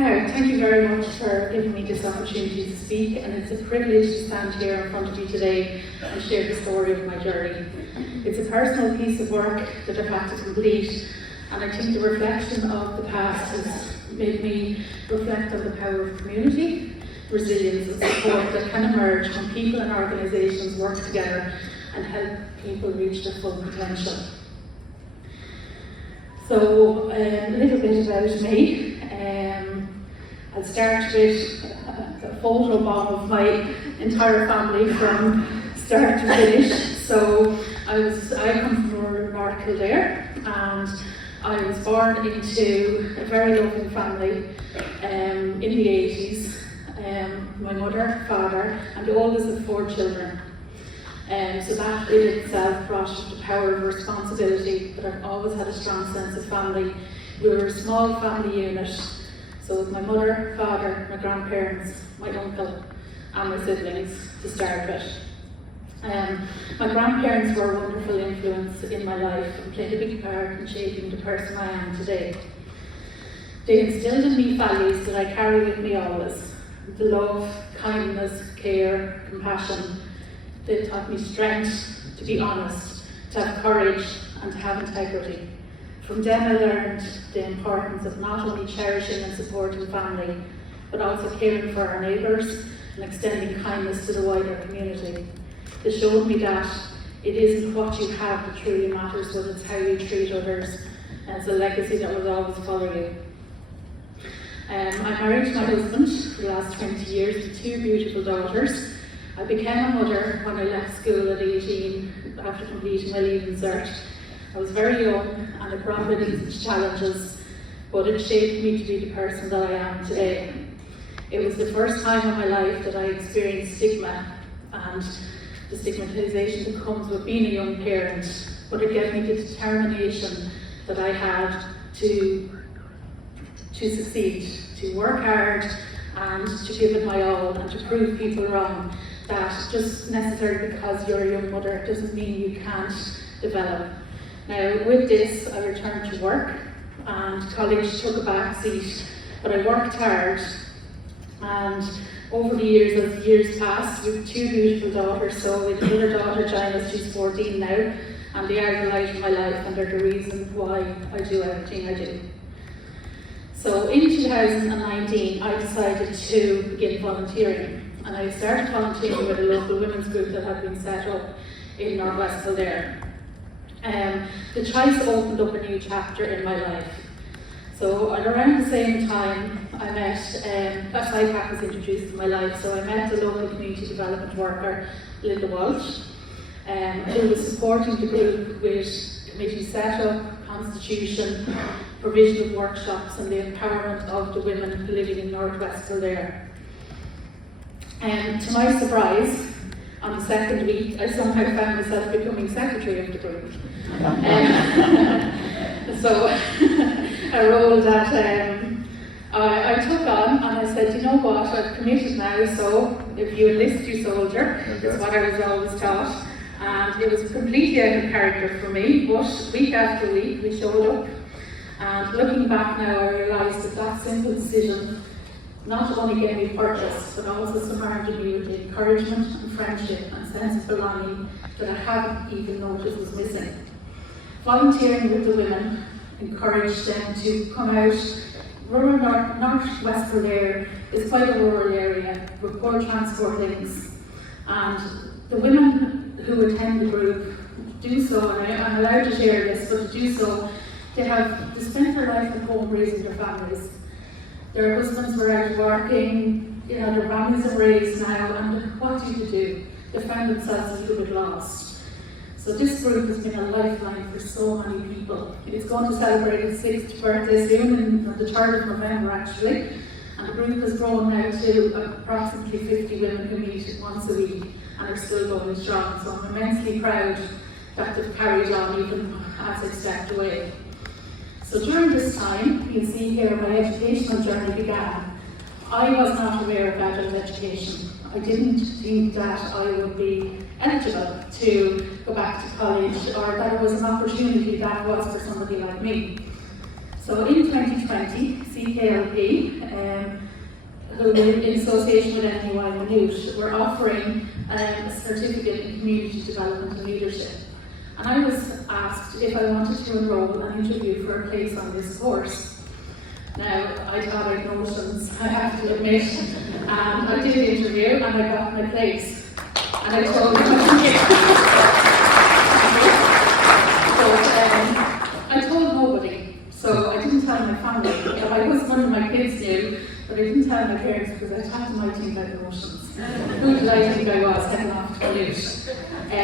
Now, thank you very much for giving me this opportunity to speak, and it's a privilege to stand here in front of you today and share the story of my journey. It's a personal piece of work that I've had to complete, and I think the reflection of the past has made me reflect on the power of community, resilience and support that can emerge when people and organisations work together and help people reach their full potential. So, a little bit about me. I'll start with a photo bomb of my entire family from start to finish. So, I come from North Kildare, and I was born into a very loving family in the 80s. My mother, father, and the oldest of 4 children. So that in itself brought the power of responsibility, but I've always had a strong sense of family. We were a small family unit, so my mother, father, my grandparents, my uncle, and my siblings to start with. My grandparents were a wonderful influence in my life and played a big part in shaping the person I am today. They instilled in me values that I carry with me always: the love, kindness, care, compassion. They taught me strength, to be honest, to have courage and to have integrity. From them I learned the importance of not only cherishing and supporting family, but also caring for our neighbours and extending kindness to the wider community. They showed me that it isn't what you have that truly matters, but it's how you treat others, and it's a legacy that will always follow you. I'm married to my husband for the last 20 years with 2 beautiful daughters. I became a mother when I left school at 18 after completing my Leaving Cert. I was very young and it brought with it its challenges, but it shaped me to be the person that I am today. It was the first time in my life that I experienced stigma and the stigmatisation that comes with being a young parent, but it gave me the determination that I had to succeed, to work hard and to give it my all and to prove people wrong. That just necessarily because you're a young mother doesn't mean you can't develop. Now with this I returned to work and college took a back seat, but I worked hard, and over the years, as years passed, with 2 beautiful daughters, so with another daughter Janice, she's 14 now, and they are the light of my life and they're the reason why I do everything I do. So in 2019 I decided to begin volunteering. And I started volunteering with a local women's group that had been set up in North West Kildare. The choice opened up a new chapter in my life. So at around the same time, I met, SICAP was introduced in my life, so I met the local community development worker, Linda Walsh, who was supporting the group with committee setup, constitution, provision of workshops and the empowerment of the women living in North West Kildare. To my surprise, on the second week, I somehow found myself becoming secretary of the group. So a role that I took on, and I said, you know what, I've committed now, so if you enlist, you soldier. That's what I was always taught. And it was completely out of character for me, but week after week we showed up. And looking back now, I realised that that simple decision not only gave me purpose, but also surrounded me with the encouragement and friendship and sense of belonging that I hadn't even noticed was missing. Volunteering with the women encouraged them to come out. Rural North West Kildare is quite a rural area with poor transport links, and the women who attend the group do so, and I'm allowed to share this, but to do so, they spent their life at home raising their families. Their husbands were out working, their families are raised now, and what do? They found themselves a little bit lost. So this group has been a lifeline for so many people. It's going to celebrate its 6th birthday soon, on the 3rd of November actually, and the group has grown now to approximately 50 women who meet once a week and are still going strong. So I'm immensely proud that they've carried on even as I stepped away. So during this time, you see here my educational journey began. I was not aware of adult education. I didn't think that I would be eligible to go back to college, or that it was an opportunity that was for somebody like me. So So in 2020, CKLP, who in association with NUI Minute, we're offering a certificate in community development and leadership. And I was asked if I wanted to enrol and interview for a place on this course. Now, I had emotions, I have to admit, and I did the interview and I got my place. And I told I told nobody, so I didn't tell my family. I was one of my kids knew, but I didn't tell my parents because I had to my think about emotions. Who did I think I was heading off to Minute? I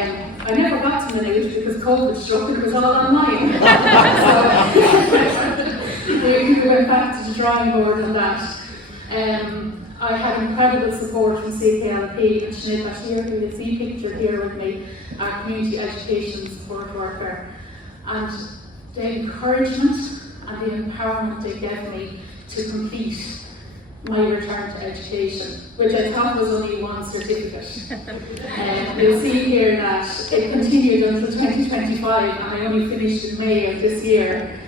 never got to Minute because COVID struck and it was all online. So we went back to the drawing board on that. I had incredible support from CKLP and Sinead Bashir, who you see pictured here with me, our community education support worker. And the encouragement and the empowerment they gave me to complete my return to education, which I thought was only one certificate. You'll see here that it continued until 2025 and I only finished in May of this year.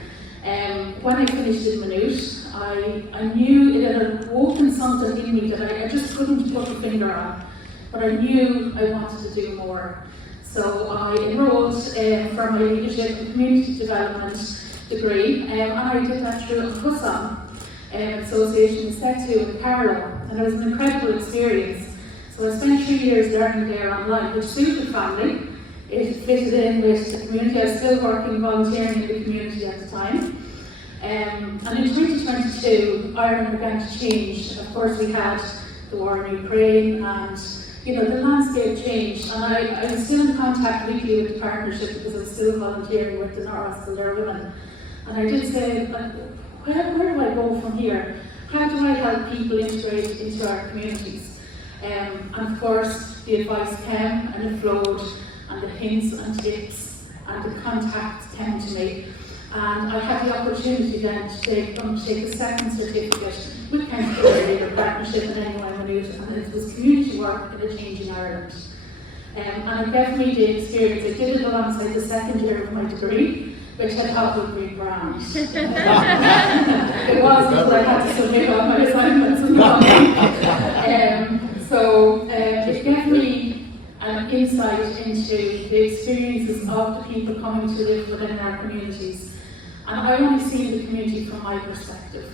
When I finished in Minute, I knew it had woken something in me that I just couldn't put a finger on, but I knew I wanted to do more. So I enrolled for my leadership and community development degree, and I did that through Athlone association with SECAP in Carlow, and it was an incredible experience. So I spent 3 years learning there online, which suited family. It fitted in with the community. I was still working volunteering in the community at the time. And in 2022, Ireland began to change. Of course, we had the war in Ukraine, and the landscape changed. And I was still in contact weekly with the partnership because I was still volunteering with the North Kildare Women. And I did say, where do I go from here? How do I help people integrate into our communities? And of course, the advice came and it flowed, and the hints and tips and the contacts came to me. And I had the opportunity then to take a second certificate with County Kildare LEADER Partnership and NUI Minute, and it was community work in a changing Ireland. And it gave me the experience. I did it alongside the second year of my degree, which I thought would be grand. It was until I had to submit all my assignments and all. It gave me an insight into the experiences of the people coming to live within our communities. And I only see the community from my perspective.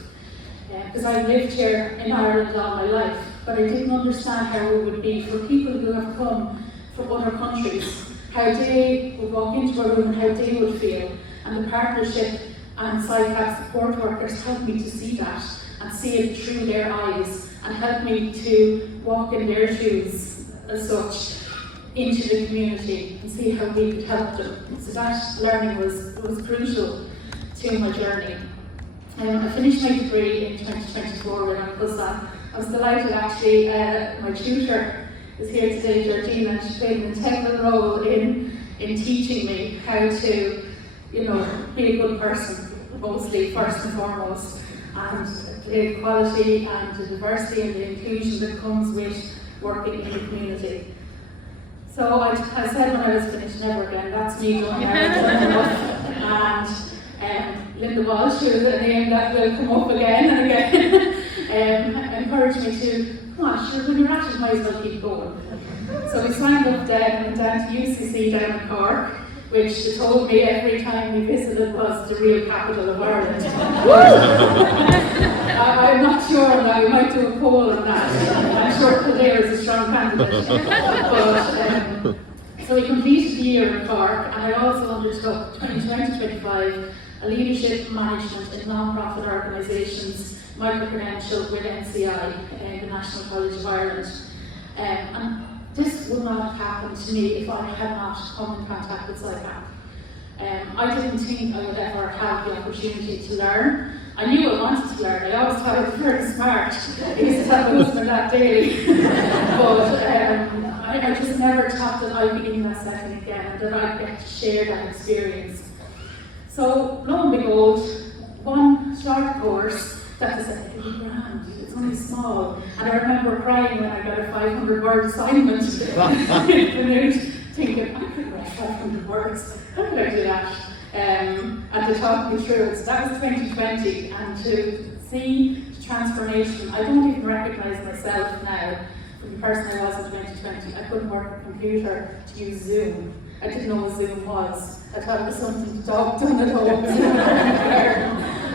Because I've lived here in Ireland all my life, but I didn't understand how it would be for people who have come from other countries, how they would walk into a room and how they would feel. And the partnership and SICAP support workers helped me to see that and see it through their eyes and helped me to walk in their shoes as such into the community and see how we could help them. So that learning was crucial to my journey. I finished my degree in 2024 with Athlone. I was delighted actually, my tutor is here today, Georgina, and she played an integral role in teaching me how to be a good person, mostly, first and foremost, and the equality and the diversity and the inclusion that comes with working in the community. So I said when I was finished, never again, that's me going out. And Linda Walsh, who is a name that will come up again and again, encouraged me to, come on, sure, when you're at it, might as well keep going. So we signed up then and went down to UCC down in Cork, which they told me every time we visited was the real capital of Ireland. I'm not sure on that, we might do a poll on that. I'm sure Kildare is a strong candidate. But, so we completed the year in Cork, and I also undertook 2020-25 a leadership management in non-profit organisations, micro-credential with NCI, the National College of Ireland. And this would not have happened to me if I had not come in contact with SICAP. I didn't think I would ever have the opportunity to learn. I knew I wanted to learn. I always thought I was very smart. I used to tell my husband that daily. But I just never thought that I'd be in that setting again and that I'd get to share that experience. So, lo and behold, one short course that was like, it'll be grand, it's only small. And I remember crying when I got a 500-word assignment in Minute, thinking, I could write 500 words, how could I do that? and to talk me through it. So that was 2020, and to see the transformation, I don't even recognise myself now from the person I was in 2020. I couldn't work a computer to use Zoom. I didn't know what Zoom was. I thought it was something to talk done at home.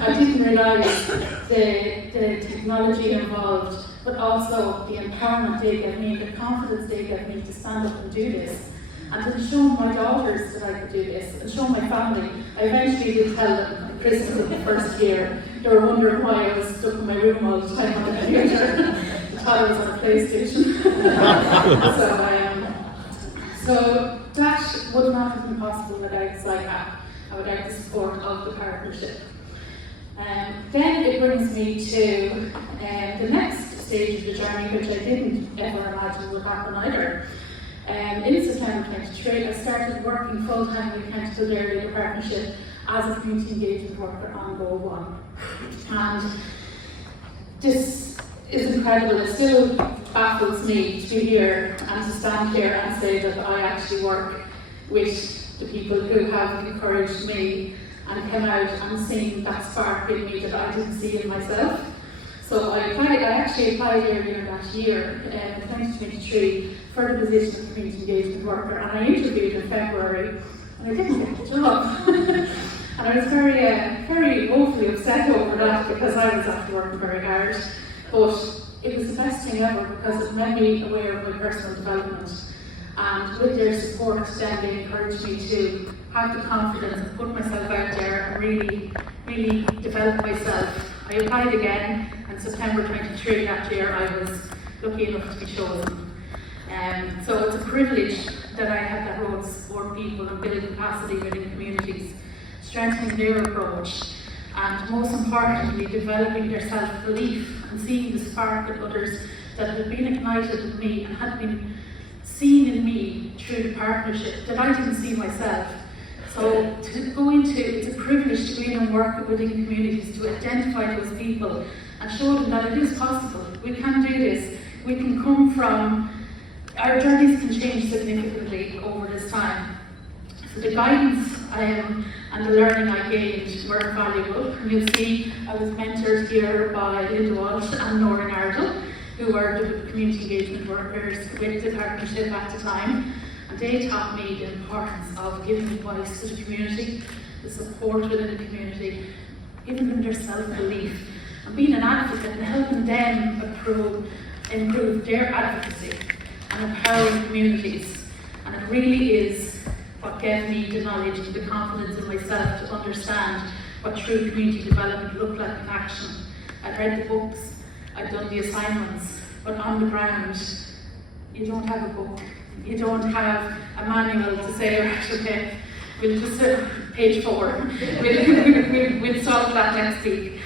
I didn't realise the technology involved, but also the empowerment they gave me, the confidence they gave me to stand up and do this. And to show my daughters that I could do this, and show my family. I eventually did tell them at Christmas of the first year. They were wondering why I was stuck in my room all the time on the computer. They thought I was on a PlayStation. So that would not have been possible without SICAP and without the support of the partnership. Then it brings me to the next stage of the journey, which I didn't ever imagine would happen either. In September 23, I started working full-time with County Kildare LEADER Partnership as a community engagement worker on Goal 1. And this is incredible. It still baffles me to be here and to stand here and say that I actually work with the people who have encouraged me and come out and seen that spark in me that I didn't see in myself. So I actually applied earlier that year, in 2023, for the position of community engagement worker, and I interviewed in February, and I didn't get the job. And I was very woefully upset over that, because I was actually working very hard. But it was the best thing ever, because it made me aware of my personal development. And with their support, then they encouraged me to have the confidence and put myself out there and really develop myself. I applied again, and September 23 that year I was lucky enough to be chosen. So it's a privilege that I had that role to support people and build capacity within communities, strengthening their approach, and most importantly, developing their self-belief and seeing the spark in others that had been ignited in me and had been seen in me through the partnership that I didn't see myself. So to go into, it's a privilege to go in and work within communities, to identify those people and show them that it is possible. We can do this. We can come from, our journeys can change significantly over this time. So the guidance and the learning I gained were invaluable. And you'll see I was mentored here by Linda Walsh and Noreen Ardle, who were the community engagement workers with the partnership at the time. And they taught me the importance of giving advice to the community, the support within the community, giving them their self-belief, and being an advocate and helping them improve their advocacy and empowering communities. And it really is what gave me the knowledge and the confidence in myself to understand what true community development looked like in action. I'd read the books, I'd done the assignments, but on the ground, you don't have a book. You don't have a manual to say, right, okay, we'll just page 4, we'll solve that next week.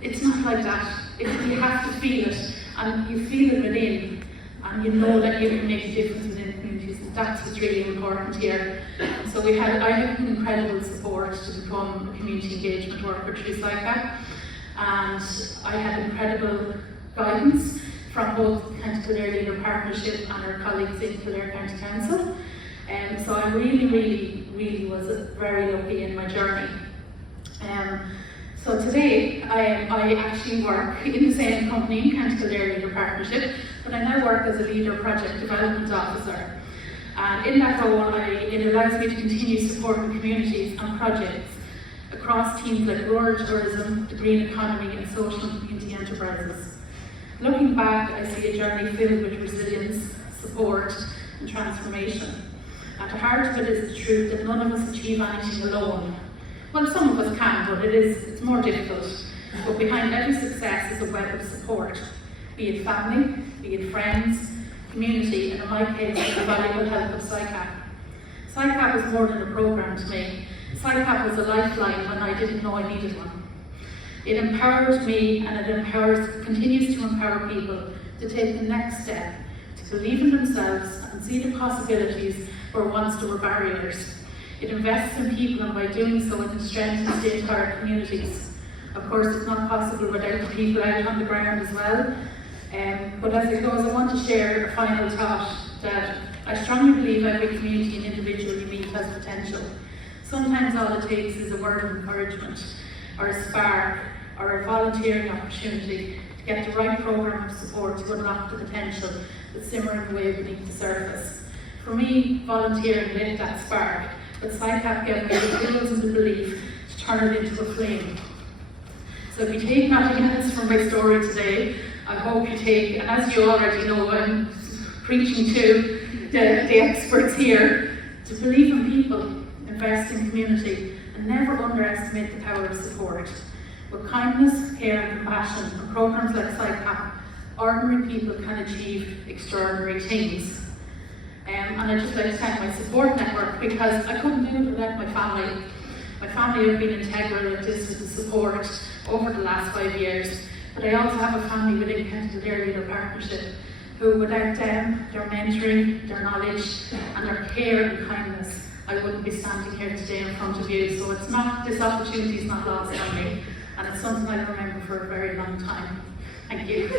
It's not like that. You have to feel it, and you feel it within, and you know that you can make a difference within communities, and that's what's really important here. So I had incredible support to become a community engagement worker through SICAP, and I had incredible guidance from both County Kildare LEADER Partnership and our colleagues in Kildare County Council. So I really was very lucky in my journey. So today I actually work in the same company in County Kildare LEADER Partnership, but I now work as a Leader Project Development Officer. And in that role, it allows me to continue supporting communities and projects across themes like rural tourism, the green economy, and social and community enterprises. Looking back, I see a journey filled with resilience, support, and transformation. At the heart of it is the truth that none of us achieve anything alone. Well, some of us can, but it's more difficult. But behind every success is a web of support, be it family, be it friends, community, and in my case, the valuable help of SICAP. SICAP was more than a programme to me. SICAP was a lifeline when I didn't know I needed one. It empowered me, and it continues to empower people to take the next step, to believe in themselves and see the possibilities where once there were barriers. It invests in people, and by doing so, it strengthens the entire communities. Of course, it's not possible without the people out on the ground as well. But as it goes, I want to share a final thought that I strongly believe every community and individual you meet has potential. Sometimes all it takes is a word of encouragement, or a spark, or a volunteering opportunity to get the right programme of support to unlock the potential that's simmering away beneath the surface. For me, volunteering lit that spark, but SICAP gave me the tools and the belief to turn it into a flame. So if you take nothing else from my story today, I hope you take, and as you already know, I'm preaching to the experts here, to believe in people, invest in community, and never underestimate the power of support. With kindness, care and compassion, and programmes like SICAP, ordinary people can achieve extraordinary things. And I'd just like to thank my support network, because I couldn't do it without my family. My family have been integral in this with the support over the last 5 years, but I also have a family within County Kildare LEADER Partnership who, without them, their mentoring, their knowledge and their care and kindness, I wouldn't be standing here today in front of you. So this opportunity is not lost on me, and it's something I'll remember for a very long time. Thank you.